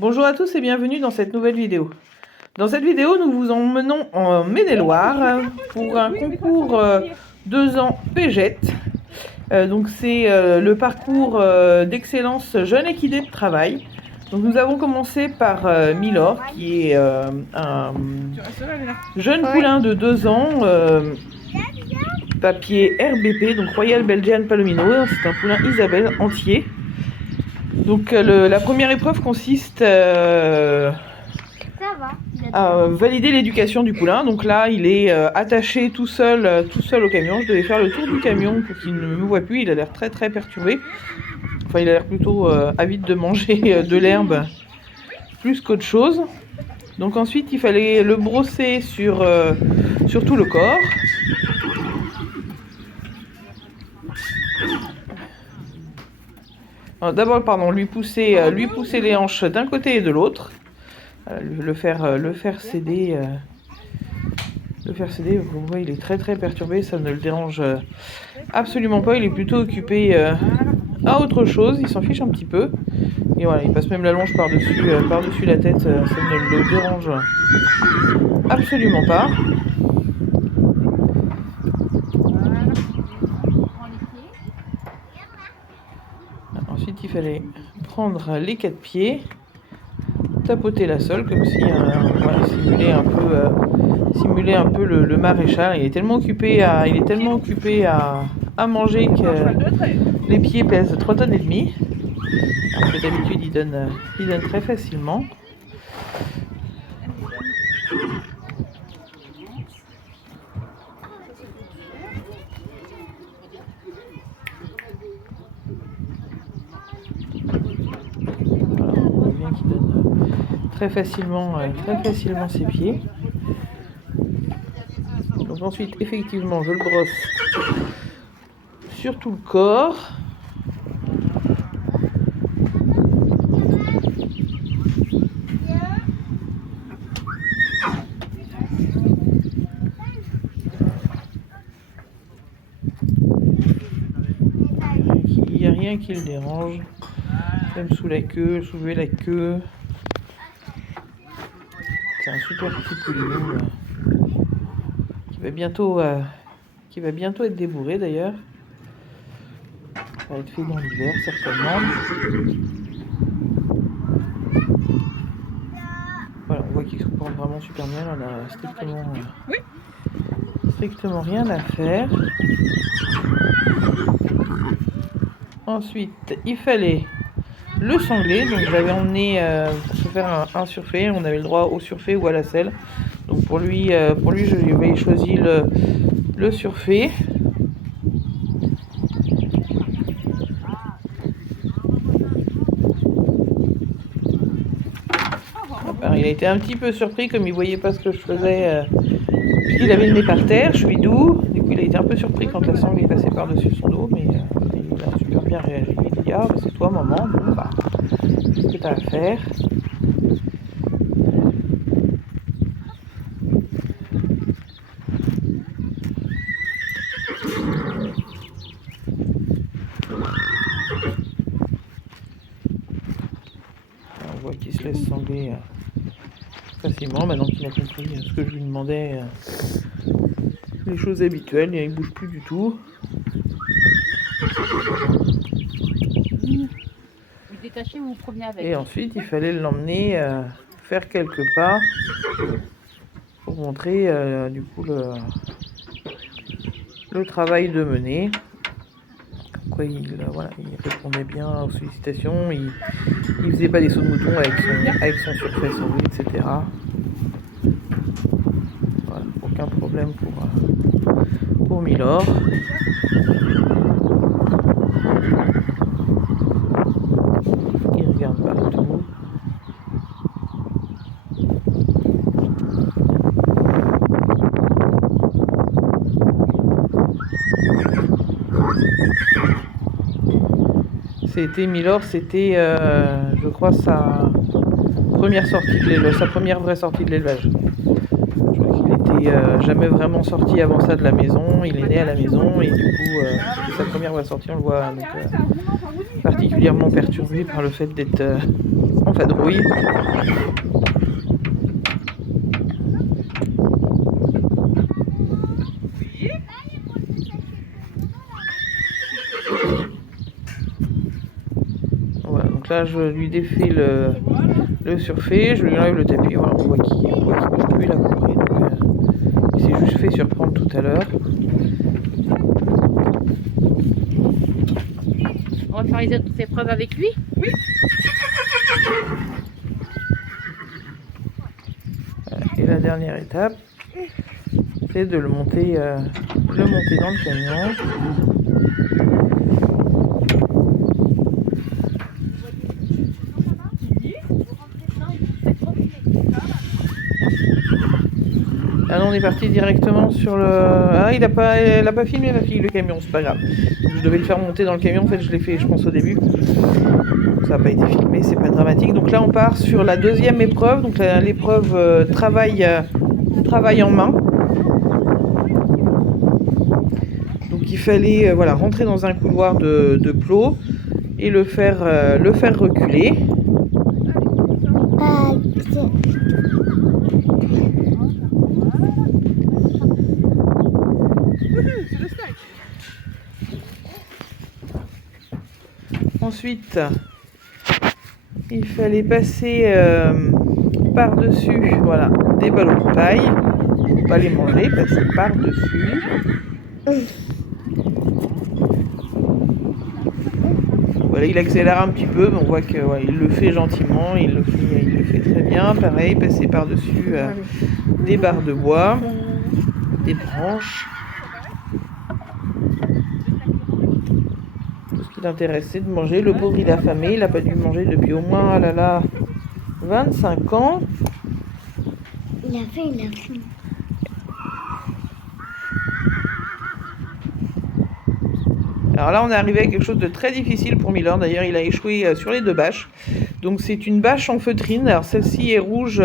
Bonjour à tous et bienvenue dans cette nouvelle vidéo. Dans cette vidéo, nous vous emmenons en Maine-et-Loire pour un concours 2 ans PGET. Donc c'est le parcours d'excellence jeune équidé de travail. Donc nous avons commencé par Milor, qui est un jeune poulain de 2 ans, papier RBP, donc Royal Belgian Palomino. C'est un poulain Isabelle entier. Donc la première épreuve consiste à valider l'éducation du poulain. Donc là, il est attaché tout seul au camion. Je devais faire le tour du camion pour qu'il ne me voie plus. Il a l'air très perturbé. Enfin, il a l'air plutôt avide de manger de l'herbe plus qu'autre chose. Donc ensuite, il fallait le brosser sur tout le corps. D'abord, lui pousser les hanches d'un côté et de l'autre. Le faire céder. Vous voyez, il est très perturbé, ça ne le dérange absolument pas. Il est plutôt occupé à autre chose, il s'en fiche un petit peu. Et voilà, il passe même la longe par-dessus la tête, ça ne le dérange absolument pas. Ensuite, il fallait prendre les 4 pieds, tapoter la sole comme si voilà, simuler un peu le maréchal. Il est tellement occupé à manger que les pieds pèsent 3 tonnes et demie. Alors que d'habitude il donne très facilement. Voilà, on voit bien qu'il donne très facilement ses pieds. Donc ensuite, effectivement, je le brosse sur tout le corps. Il n'y a rien qui le dérange. Même sous la queue, soulever la queue. C'est un super petit poulinou qui va bientôt être débourré d'ailleurs. Ça va être fait dans l'hiver certainement. Voilà, on voit qu'il se comporte vraiment super bien. On a strictement rien à faire. Ensuite, il fallait le sangler. Donc j'avais emmené pour se faire un surfait. On avait le droit au surfait ou à la selle. Donc pour lui j'avais choisi le surfait. Alors, il a été un petit peu surpris comme il voyait pas ce que je faisais. Puisqu'il avait le nez par terre, je suis doux. Du coup il a été un peu surpris quand la sangle est passée par-dessus son dos, mais il a super bien réagi. Il dit: ah bah, c'est toi maman, bon bah qu'est-ce que t'as à faire? On voit qu'il se laisse sangler facilement maintenant qu'il a compris ce que je lui demandais, les choses habituelles. Il ne bouge plus du tout. Vous détachez ou vous promenez avec? Et ensuite il fallait l'emmener faire quelques pas pour montrer du coup le travail de mener. Quoi, il répondait bien aux sollicitations, il faisait pas des sauts de mouton avec son surfait sanglé, etc. Voilà, aucun problème pour Milor. Il regarde partout. Milor, c'était je crois sa première vraie sortie de l'élevage. Je crois qu'il était jamais vraiment sorti avant ça de la maison. Il est né à la maison et du coup c'était sa première vraie sortie. On le voit donc particulièrement perturbé par le fait d'être en vadrouille. Voilà, donc là je lui défais le surfait, je lui enlève le tapis, voilà, on voit qu'il bouge plus, il a compris. Donc, il s'est juste fait surprendre tout à l'heure. On va faire les autres épreuves avec lui. Oui. Et la dernière étape, c'est de le monter dans le camion. Ah non, on est parti directement sur le... Ah, elle a pas filmé ma fille le camion, c'est pas grave. Je devais le faire monter dans le camion, en fait je l'ai fait je pense au début. Ça n'a pas été filmé, c'est pas dramatique. Donc là on part sur la deuxième épreuve, donc l'épreuve travail en main. Donc il fallait voilà, rentrer dans un couloir de plot et le faire reculer. Ensuite, il fallait passer par-dessus voilà, des ballons de paille. Il ne faut pas les manger, passer par-dessus. Voilà, il accélère un petit peu, mais on voit qu'il ouais, le fait gentiment, il le fait très bien. Pareil, passer par-dessus des barres de bois, des branches. Ce qui l'intéresse, c'est de manger. Le pauvre, il est affamé, il n'a pas dû manger depuis au moins, ah là là, 25 ans. Il a faim. Alors là, on est arrivé à quelque chose de très difficile pour Milan. D'ailleurs, il a échoué sur les deux bâches. Donc c'est une bâche en feutrine. Alors celle-ci est rouge,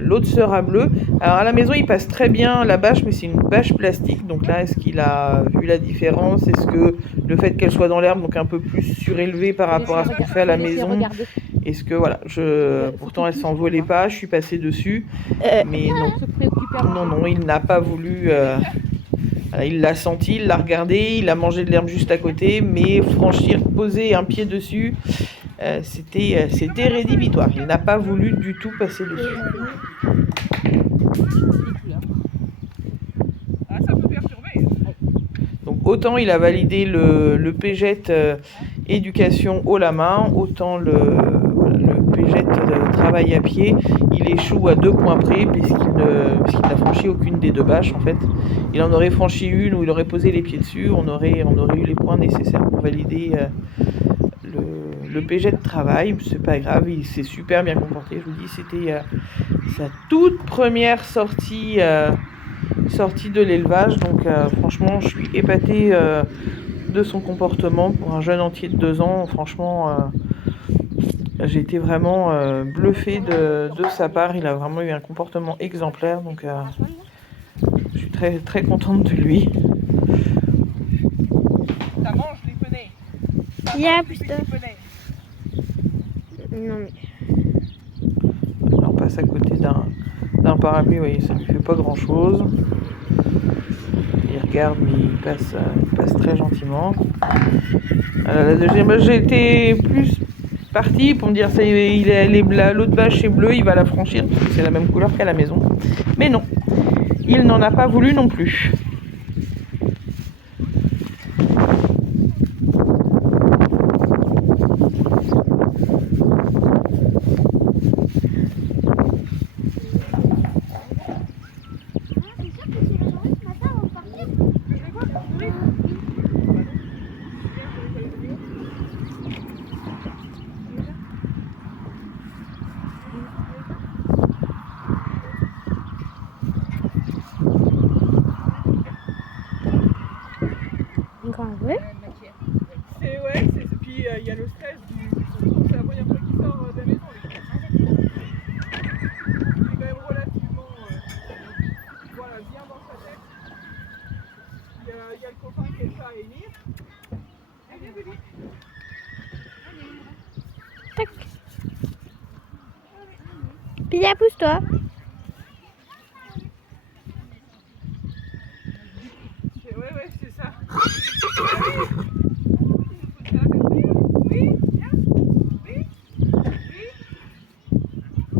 l'autre sera bleue. Alors à la maison, il passe très bien la bâche, mais c'est une bâche plastique. Donc là, est-ce qu'il a vu la différence? Est-ce que le fait qu'elle soit dans l'herbe, donc un peu plus surélevée par rapport à ce qu'on fait à la maison, est-ce que voilà, pourtant elle s'envolait pas, je suis passée dessus, mais non, il n'a pas voulu. Il l'a senti, il l'a regardé, il a mangé de l'herbe juste à côté, mais poser un pied dessus, c'était rédhibitoire. Il n'a pas voulu du tout passer dessus. Ah, ça peut perturber. Donc autant il a validé le PGET éducation haut la main, autant le PGET travail à pied, il échoue à 2 points près puisqu'il n'a franchi aucune des deux bâches en fait. Il en aurait franchi une où il aurait posé les pieds dessus, on aurait eu les points nécessaires pour valider le PGET de travail. C'est pas grave, il s'est super bien comporté. Je vous dis, c'était sa toute première sortie de l'élevage, donc franchement je suis épatée de son comportement pour un jeune entier de 2 ans. Franchement j'ai été vraiment bluffée de sa part. Il a vraiment eu un comportement exemplaire, donc je suis très très contente de lui. Ça mange les poneys. Yeah, putain. Non mais. Là, on passe à côté d'un parapluie, vous voyez, ça lui fait pas grand chose. Il regarde, mais il passe très gentiment. Alors, la deuxième, j'ai été plus partie pour me dire l'autre bâche est bleue, il va la franchir parce que c'est la même couleur qu'à la maison. Mais non, il n'en a pas voulu non plus. Ouais. Puis il y a le stress c'est la première fois qu'il sort de la maison. Il est quand même relativement bien dans sa tête. Il y a le copain qui est là à Émir. Allez, viens, bébé. Tac. Pia, pousse-toi. Ouais, c'est ça.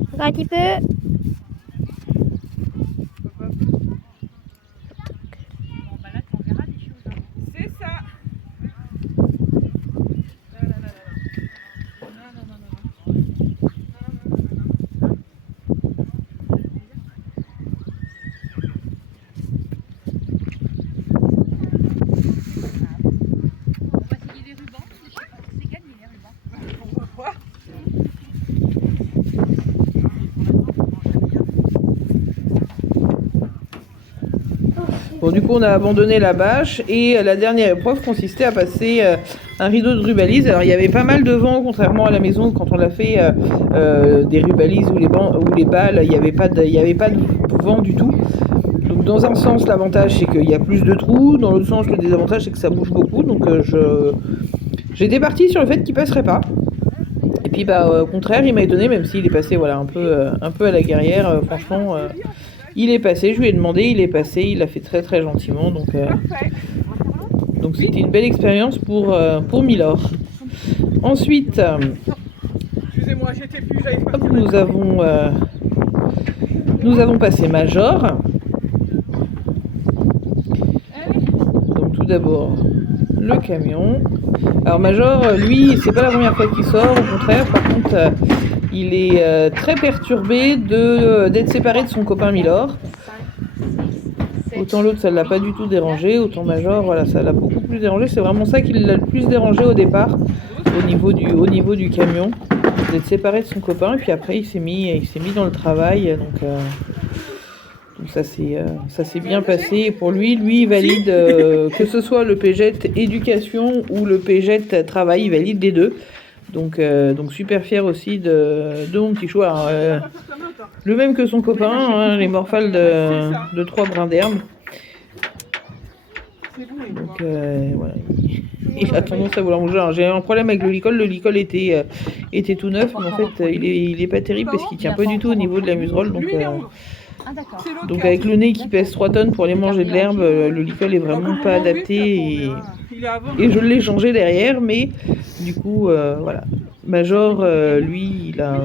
Encore un petit peu. Bon, bah là, tu en verras des choses. Hein. C'est ça. On va essayer les rubans. Je sais pas si c'est gagné les rubans. On va voir. Bon, du coup, on a abandonné la bâche et la dernière épreuve consistait à passer un rideau de rubalise. Alors, il y avait pas mal de vent, contrairement à la maison quand on l'a fait des rubalises ou les balles, il n'y avait pas de vent du tout. Donc, dans un sens, l'avantage c'est qu'il y a plus de trous. Dans l'autre sens, le désavantage c'est que ça bouge beaucoup. Donc, j'étais partie sur le fait qu'il passerait pas. Et puis, au contraire, il m'a étonné, même s'il est passé voilà un peu à la guerrière. Franchement. Il est passé, je lui ai demandé, il est passé, il l'a fait très très gentiment, donc c'était une belle expérience pour Milor. Ensuite, Excusez-moi, j'étais plus, j'avais pas hop, nous avons passé Major. Donc tout d'abord le camion. Alors Major, lui, c'est pas la première fois qu'il sort, au contraire, par contre. Il est très perturbé d'être séparé de son copain Milor. Autant l'autre, ça ne l'a pas du tout dérangé. Autant Major, voilà, ça l'a beaucoup plus dérangé. C'est vraiment ça qui l'a le plus dérangé au départ, au niveau du camion, d'être séparé de son copain. Et puis après, il s'est mis dans le travail. Donc ça s'est bien passé. Et pour lui, il valide que ce soit le PGET éducation ou le PGET travail, il valide les deux. Donc super fier aussi de mon petit chou. Alors, le même que son copain, hein, les morphales de 3 brins d'herbe. Donc voilà, il a tendance à vouloir manger. Alors, j'ai un problème avec le licol. Le licol était tout neuf, mais en fait il est pas terrible parce qu'il tient pas du tout au niveau de la muserolle. Ah, d'accord. Donc avec le nez qui pèse 3 tonnes pour aller manger de l'herbe, le licol est vraiment pas adapté et je l'ai changé derrière, mais du coup voilà. Major, lui, il a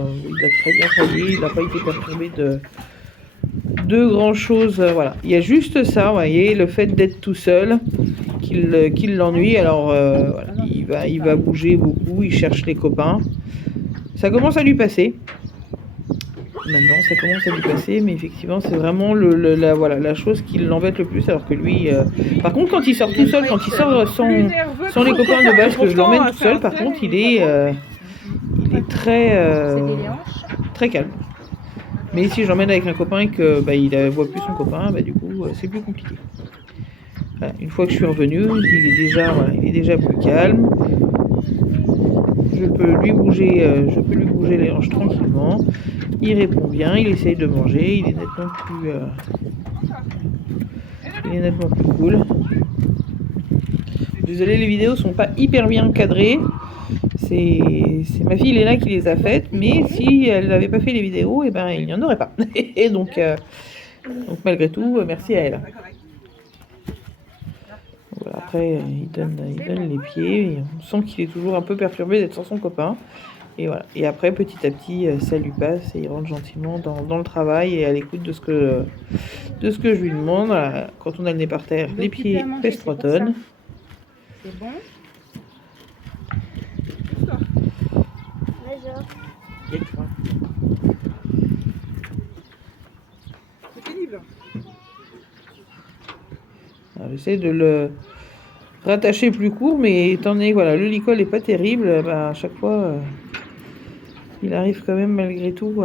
très bien travaillé, il n'a pas été perturbé de grand chose. Voilà. Il y a juste ça, vous voyez, le fait d'être tout seul qui l'ennuie. Alors voilà, il va bouger beaucoup, il cherche les copains. Ça commence à lui passer. Maintenant, ça commence à lui passer, mais effectivement, c'est vraiment la chose qui l'embête le plus. Alors que lui, par contre, quand il sort tout seul, quand il sort sans les copains de base, que je l'emmène tout seul, par contre, il est très calme. Mais si j'emmène avec un copain et que il voit plus son copain, du coup, c'est plus compliqué. Voilà, une fois que je suis revenu, il est déjà plus calme. Je peux lui bouger les hanches tranquillement. Il répond bien, il essaye de manger, il est nettement plus cool. Désolé, les vidéos sont pas hyper bien cadrées. C'est ma fille Léna qui les a faites, mais si elle n'avait pas fait les vidéos, il n'y en aurait pas. Et donc malgré tout, merci à elle. Voilà, après, il donne les pieds, et on sent qu'il est toujours un peu perturbé d'être sans son copain. Et voilà. Et après, petit à petit, ça lui passe et il rentre gentiment dans le travail et à l'écoute de ce que je lui demande. Voilà. Quand on a le nez par terre, les pieds pèsent 3 tonnes. C'est bon. C'est pénible. J'essaie de le rattacher plus court, mais étant donné que le licol n'est pas terrible, à chaque fois, il arrive quand même malgré tout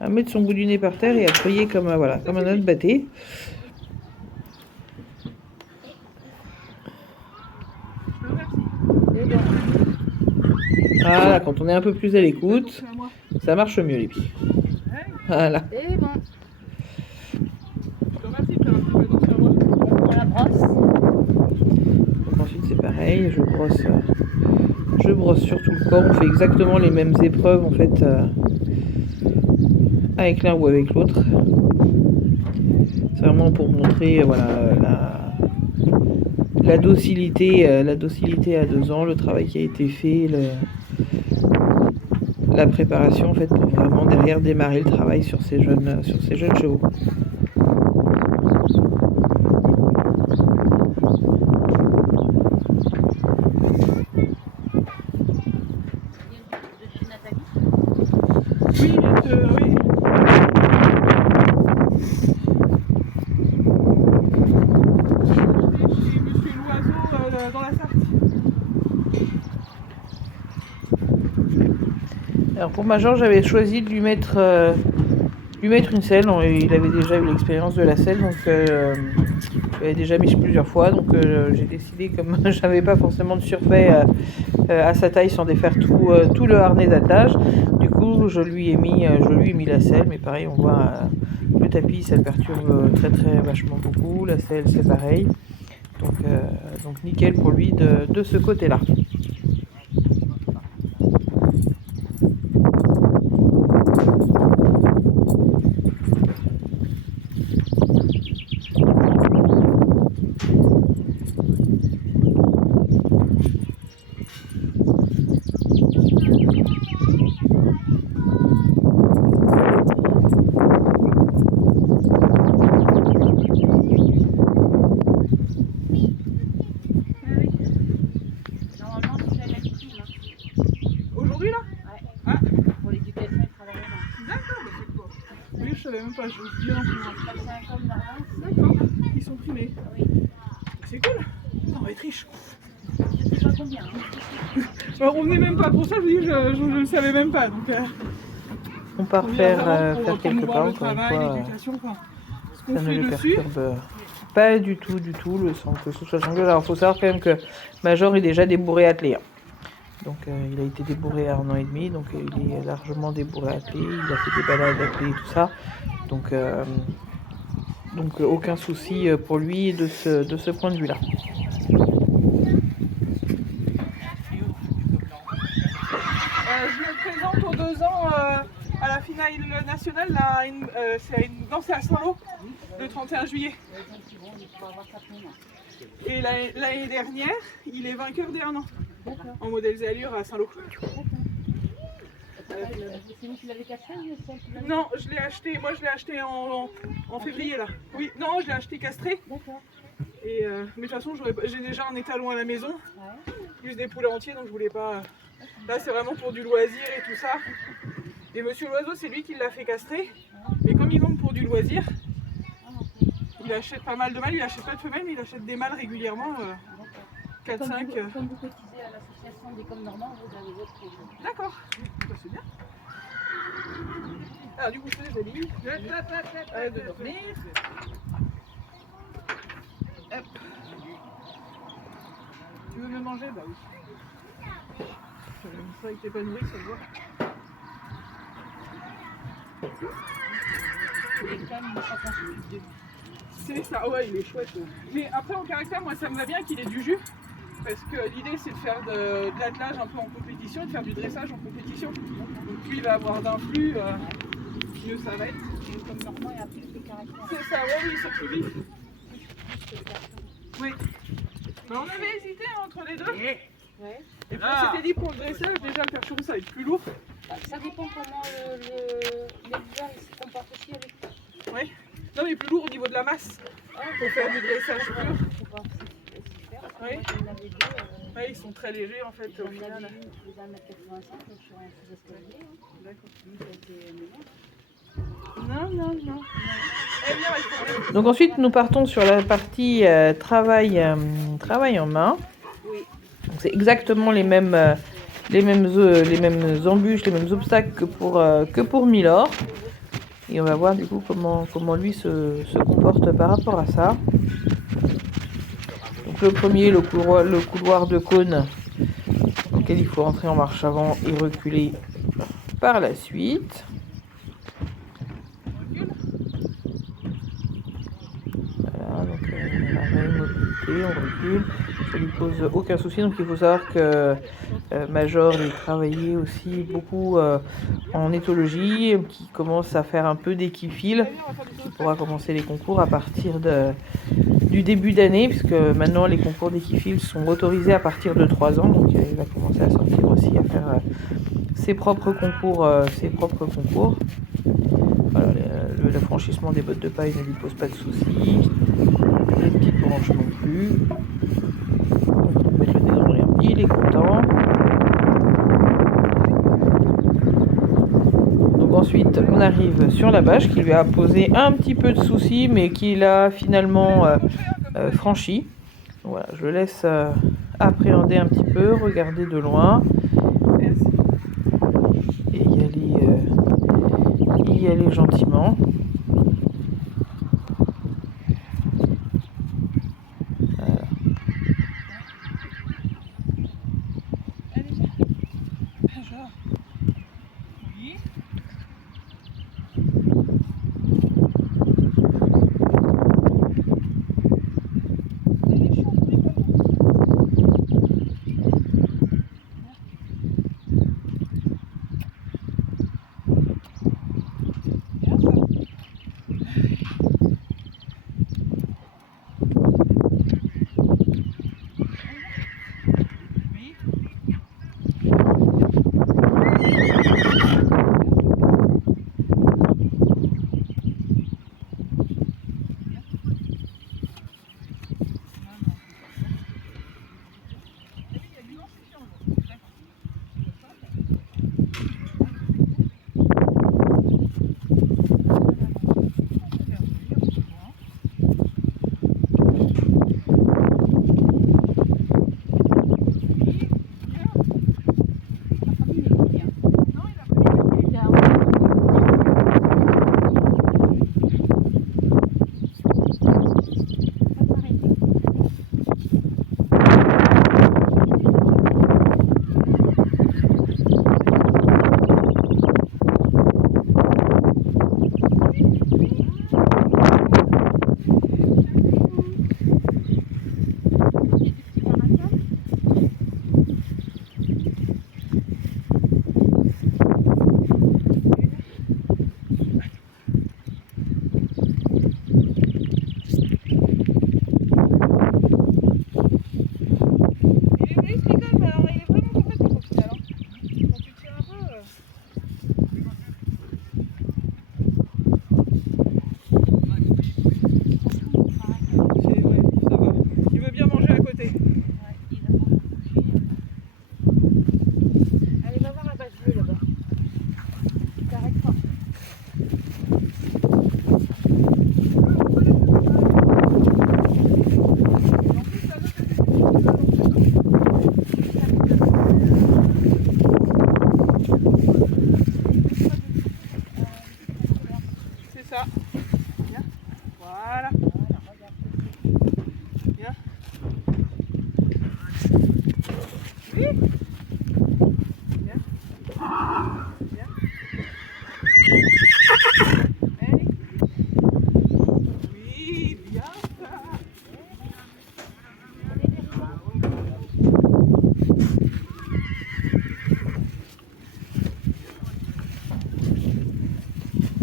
à mettre son bout du nez par terre et à crier comme un autre batté. Voilà, quand on est un peu plus à l'écoute, ça marche mieux les pieds. Voilà. C'est bon. Je te remercie, tu as un petit peu dans moi. On prend la brosse. Donc ensuite c'est pareil, je brosse sur tout le corps. On fait exactement les mêmes épreuves en fait avec l'un ou avec l'autre. C'est vraiment pour montrer voilà, la docilité à 2 ans, le travail qui a été fait, la préparation en fait pour vraiment derrière démarrer le travail sur ces jeunes chevaux. De chez Nathalie. Oui, oui. Chez Monsieur Loiseau dans la Sarthe. Alors pour Major, j'avais choisi de lui mettre une selle. Il avait déjà eu l'expérience de la selle, donc je l'avais déjà mis plusieurs fois. Donc j'ai décidé, comme j'avais pas forcément de surfait à sa taille sans défaire tout le harnais d'attelage, du coup je lui ai mis la selle. Mais pareil, on voit le tapis, ça le perturbe très vachement beaucoup. La selle, c'est pareil. Donc nickel pour lui de ce côté-là. Normalement, c'est la même team. Aujourd'hui là? Pour l'éducation, ils travaillent là. D'accord, mais c'est quoi? Oui, je savais même pas, je vous dis un peu. C'est un comme d'avance. D'accord, ils sont primés. Oui. C'est cool. On va être riche. Je sais pas combien. Hein. Alors, on venait même pas pour ça, je vous dis, je ne le savais même pas. Donc, On part on vient faire vraiment pour quelques pas, promouvoir le encore une travail, fois. l'éducation, enfin, ce Ça qu'on ne fait le dessus. perturbe pas du tout le sang que ce soit sanglé. Alors il faut savoir quand même que Major est déjà débourré attelé. Donc il a été débourré à 1 an et demi, donc il est largement débourré attelé, il a fait des balades attelées et tout ça. Donc aucun souci pour lui de ce point de vue-là. Je me présente aux 2 ans à la finale nationale, c'est à Saint-Lô, le 31 juillet. Et l'année dernière, il est vainqueur des 1 an, en modèles et allures à Saint-Lô. C'est vous qui l'avez castré ou c'est elle qui l'avait? Non, je l'ai acheté, moi je l'ai acheté en février là. Oui, non, je l'ai acheté castré. D'accord. Et, mais de toute façon, j'ai déjà un étalon à la maison, Ouais. plus des poulets entiers, donc je voulais pas... Là, c'est vraiment pour du loisir et tout ça. Et Monsieur Loiseau, c'est lui qui l'a fait castrer. Mais comme ils vendent pour du loisir, il achète pas mal de mâles, il achète pas de femelles, mais il achète des mâles régulièrement, 4-5. Comme vous cotisez à l'association des Comme Normands, vous avez votre projet. D'accord, bah, c'est bien. Alors du coup, je fais les habits. Arrête de dormir. Hop. Tu veux me manger? Bah oui. C'est vrai que t'es pas nourri, ça se voit. C'est quand même ça qu'on s'occupe de lui. C'est ça, ouais, il est chouette. Mais après, en caractère, moi, ça me va bien qu'il ait du jus. Parce que l'idée, c'est de faire de l'attelage un peu en compétition et de faire du dressage en compétition. Donc, plus il va avoir d'influx, mieux ça va être. Comme Normand, il y a plus de caractère. C'est ça, ouais, oui, c'est plus vif. Oui. Mais on avait hésité entre les deux. Ouais. Et puis on s'était dit pour le dressage, déjà le percheron ça va être plus lourd. Ça dépend comment l'éleveur se comporte aussi avec toi. Oui. Non mais plus lourd au niveau de la masse. Pour faire du dressage pur. Faut voir si c'est faire. Oui. Moi, j'en avais deux. Ouais, ils sont très légers en fait au J'en final. avais une qui faisait 1m85 sur un sous-escalier. D'accord. Donc, ça a été mélange. Non. Eh bien, il faut... Donc ensuite nous partons sur la partie travail en main. Oui. Donc c'est exactement les mêmes embûches, les mêmes obstacles que pour Milor. Et on va voir du coup comment lui se comporte par rapport à ça. Donc le premier, le couloir de cône, dans lequel il faut entrer en marche avant et reculer par la suite. Voilà, donc arrêt, mobilité, on recule. ça lui pose aucun souci. Donc il faut savoir que Major il travaillait aussi beaucoup en éthologie, qui commence à faire un peu d'équifile. Il pourra commencer les concours à partir du début d'année, puisque maintenant les concours d'équifile sont autorisés à partir de 3 ans. Donc il va commencer à sortir aussi, à faire ses propres concours. Voilà, le franchissement des bottes de paille ne lui pose pas de soucis. Les petites branches non plus. Donc, on met le nez dans l'herbe, il est content. Donc ensuite, on arrive sur la bâche qui lui a posé un petit peu de soucis, mais qu'il a finalement franchi. Voilà, je le laisse appréhender un petit peu, regarder de loin. Et y aller gentiment. Voilà.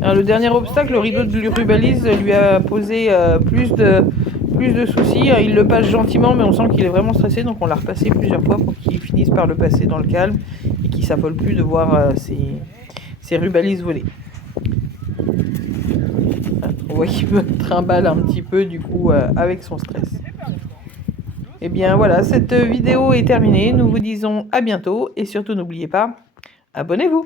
Alors, le dernier obstacle, le rideau de rubalise, lui a posé plus de soucis. Il le passe gentiment, mais on sent qu'il est vraiment stressé, donc on l'a repassé plusieurs fois pour qu'il finisse par le passer dans le calme et qu'il ne s'affole plus de voir ses rubalises voler. On voit qu'il me trimballe un petit peu du coup avec son stress. Et bien voilà, cette vidéo est terminée. Nous vous disons à bientôt et surtout n'oubliez pas, abonnez-vous.